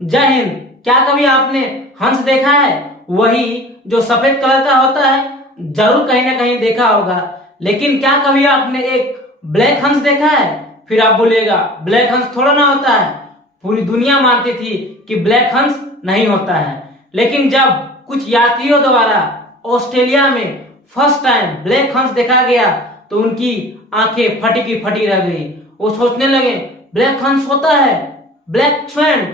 जय हिंद। क्या कभी आपने हंस देखा है? वही जो सफेद कलर का होता है, जरूर कहीं ना कहीं देखा होगा। लेकिन क्या कभी आपने एक ब्लैक हंस देखा है? फिर आप बोलिएगा ब्लैक हंस थोड़ा ना होता है। पूरी दुनिया मानती थी कि ब्लैक हंस नहीं होता है, लेकिन जब कुछ यात्रियों द्वारा ऑस्ट्रेलिया में फर्स्ट टाइम ब्लैक हंस देखा गया तो उनकी आंखें फटी की फटी रह गई। वो सोचने लगे ब्लैक हंस होता है, ब्लैक स्वैन।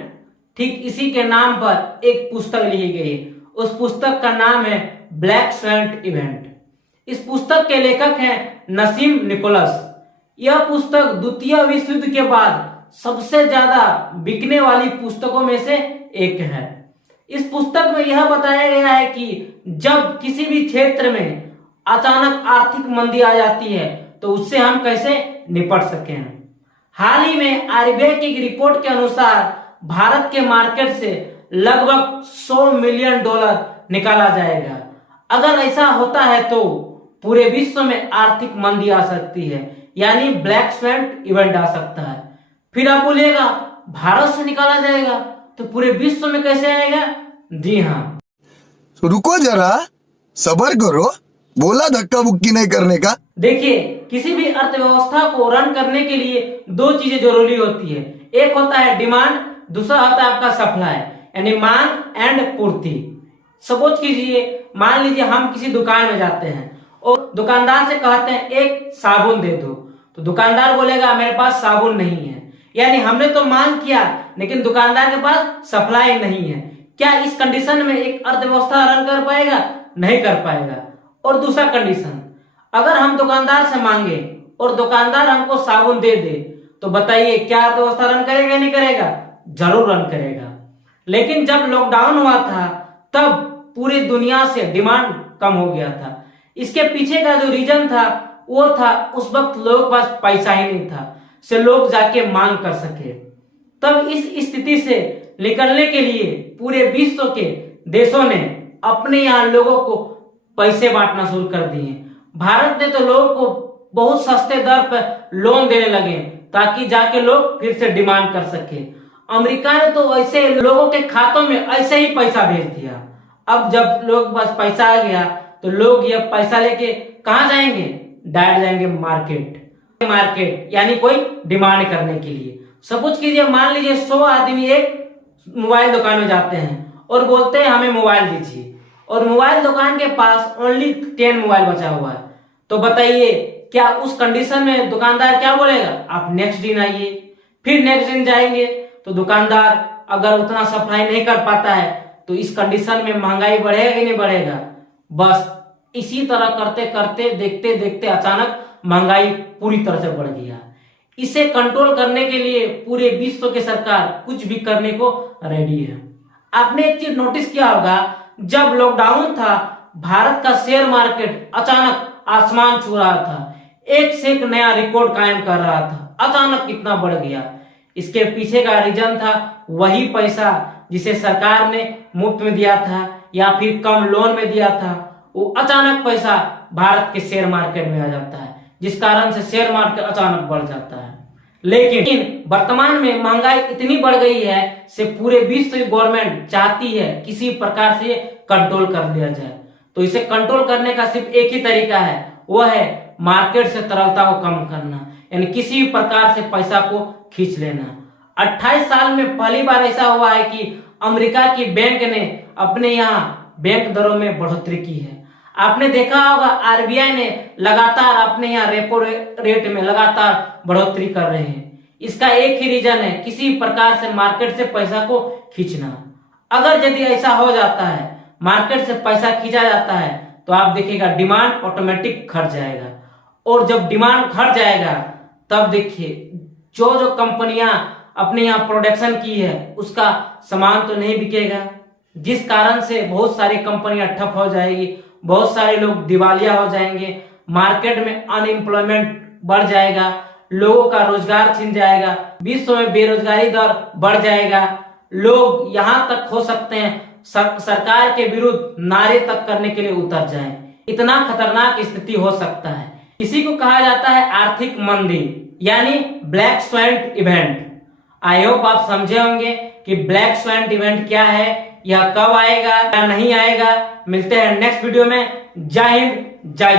ठीक इसी के नाम पर एक पुस्तक लिखी गई। उस पुस्तक का नाम है ब्लैक स्वैन इवेंट। इस पुस्तक के लेखक हैं नसीम निकोलस। यह पुस्तक द्वितीय विश्व युद्ध के बाद सबसे ज्यादा बिकने वाली पुस्तकों में से एक है। इस पुस्तक में यह बताया गया है कि जब किसी भी क्षेत्र में अचानक आर्थिक मंदी आ जाती है तो उससे हम कैसे निपट सकें। हाल ही में आरबीआई की एक रिपोर्ट के अनुसार भारत के मार्केट से लगभग $100 मिलियन निकाला जाएगा। अगर ऐसा होता है तो पूरे विश्व में आर्थिक मंदी आ सकती है, यानी ब्लैक स्वैन इवेंट आ सकता है। फिर आप बोलिएगा भारत से निकाला जाएगा तो पूरे विश्व में कैसे आएगा? जी हाँ, रुको जरा, सबर करो, बोला धक्का मुक्की नहीं करने का। देखिए, किसी भी अर्थव्यवस्था को रन करने के लिए दो चीजें जरूरी होती है। एक होता है डिमांड, दूसरा होता है आपका सप्लाई, यानी मांग एंड पूर्ति। सपोज कीजिए, मान लीजिए हम किसी दुकान में जाते हैं और दुकानदार से कहते हैं एक साबुन दे दो, तो दुकानदार बोलेगा मेरे पास साबुन नहीं है। यानी हमने तो मांग किया लेकिन दुकानदार के पास सप्लाई नहीं है। क्या इस कंडीशन में एक अर्थव्यवस्था रन कर पाएगा? नहीं कर पाएगा। और दूसरा कंडीशन, अगर हम दुकानदार से मांगे और दुकानदार हमको साबुन दे दे, तो बताइए क्या अर्थव्यवस्था रन करेगा नहीं करेगा? जरूर रन करेगा। लेकिन जब लॉकडाउन हुआ था तब पूरी दुनिया से डिमांड कम हो गया था। इसके पीछे का जो रीजन था वो था उस वक्त लोगों के पास पैसा ही नहीं था से लोग जाके मांग कर सके। तब इस स्थिति से निकलने के लिए पूरे विश्व के देशों ने अपने यहाँ लोगों को पैसे बांटना शुरू कर दिए। भारत ने तो लोगों को बहुत सस्ते दर पर लोन देने लगे ताकि जाके लोग फिर से डिमांड कर सके। अमेरिका ने तो ऐसे लोगों के खातों में ऐसे ही पैसा भेज दिया। अब जब लोग के पास पैसा आ गया तो लोग ये पैसा लेके कहाँ जाएंगे? डायरेक्ट जाएंगे मार्केट, यानी कोई डिमांड करने के लिए। सपोज कीजिए, मान लीजिए 100 आदमी एक मोबाइल दुकान में जाते हैं और बोलते हैं हमें मोबाइल दीजिए, और मोबाइल दुकान के पास ओनली 10 मोबाइल बचा हुआ है। तो बताइए क्या उस कंडीशन में दुकानदार क्या बोलेगा? आप नेक्स्ट दिन आइए। फिर नेक्स्ट दिन जाएंगे तो दुकानदार अगर उतना सप्लाई नहीं कर पाता है तो इस कंडीशन में महंगाई बढ़ेगा कि नहीं बढ़ेगा? बस इसी तरह करते करते देखते देखते अचानक महंगाई पूरी तरह से बढ़ गया। इसे कंट्रोल करने के लिए पूरे विश्व की सरकार कुछ भी करने को रेडी है। आपने एक चीज नोटिस किया होगा, जब लॉकडाउन था भारत का शेयर मार्केट अचानक आसमान छू रहा था, एक से एक नया रिकॉर्ड कायम कर रहा था। अचानक कितना बढ़ गया? इसके पीछे का रीजन था वही पैसा जिसे सरकार ने मुफ्त में दिया था या फिर कम लोन में दिया था। वो अचानक पैसा भारत के शेयर मार्केट में आ जाता है, जिस कारण से शेयर मार्केट अचानक बढ़ जाता है। लेकिन वर्तमान में महंगाई इतनी बढ़ गई है से पूरे विश्व की गवर्नमेंट चाहती है किसी प्रकार से कंट्रोल कर लिया जाए। तो इसे कंट्रोल करने का सिर्फ एक ही तरीका है, वो है मार्केट से तरलता को कम करना, यानी किसी भी प्रकार से पैसा को खींच लेना। 28 साल में पहली बार ऐसा हुआ है कि अमेरिका की बैंक ने अपने यहाँ बैंक दरों में बढ़ोतरी की है। आपने देखा होगा आरबीआई ने लगातार अपने यहाँ रेपो रेट में लगातार बढ़ोतरी कर रहे हैं। इसका एक ही रीजन है, किसी प्रकार से मार्केट से पैसा को खींचना। अगर यदि ऐसा हो जाता है, मार्केट से पैसा खींचा जाता है, तो आप देखिएगा डिमांड ऑटोमेटिक घट जाएगा। और जब डिमांड घट जाएगा तब देखिए जो जो कंपनियां अपने यहाँ प्रोडक्शन की है उसका सामान तो नहीं बिकेगा, जिस कारण से बहुत सारी कंपनियां ठप हो जाएगी, बहुत सारे लोग दिवालिया हो जाएंगे, मार्केट में अनएम्प्लॉयमेंट बढ़ जाएगा, लोगों का रोजगार छिन जाएगा, विश्व में बेरोजगारी दर बढ़ जाएगा। लोग यहाँ तक हो सकते हैं सरकार के विरुद्ध नारे तक करने के लिए उतर जाएं। इतना खतरनाक स्थिति हो सकता है। इसी को कहा जाता है आर्थिक मंदी, यानी black swan event. I hope आप समझे होंगे कि ब्लैक स्वैन इवेंट क्या है, यह कब आएगा या नहीं आएगा। मिलते हैं नेक्स्ट वीडियो में। जय हिंद, जय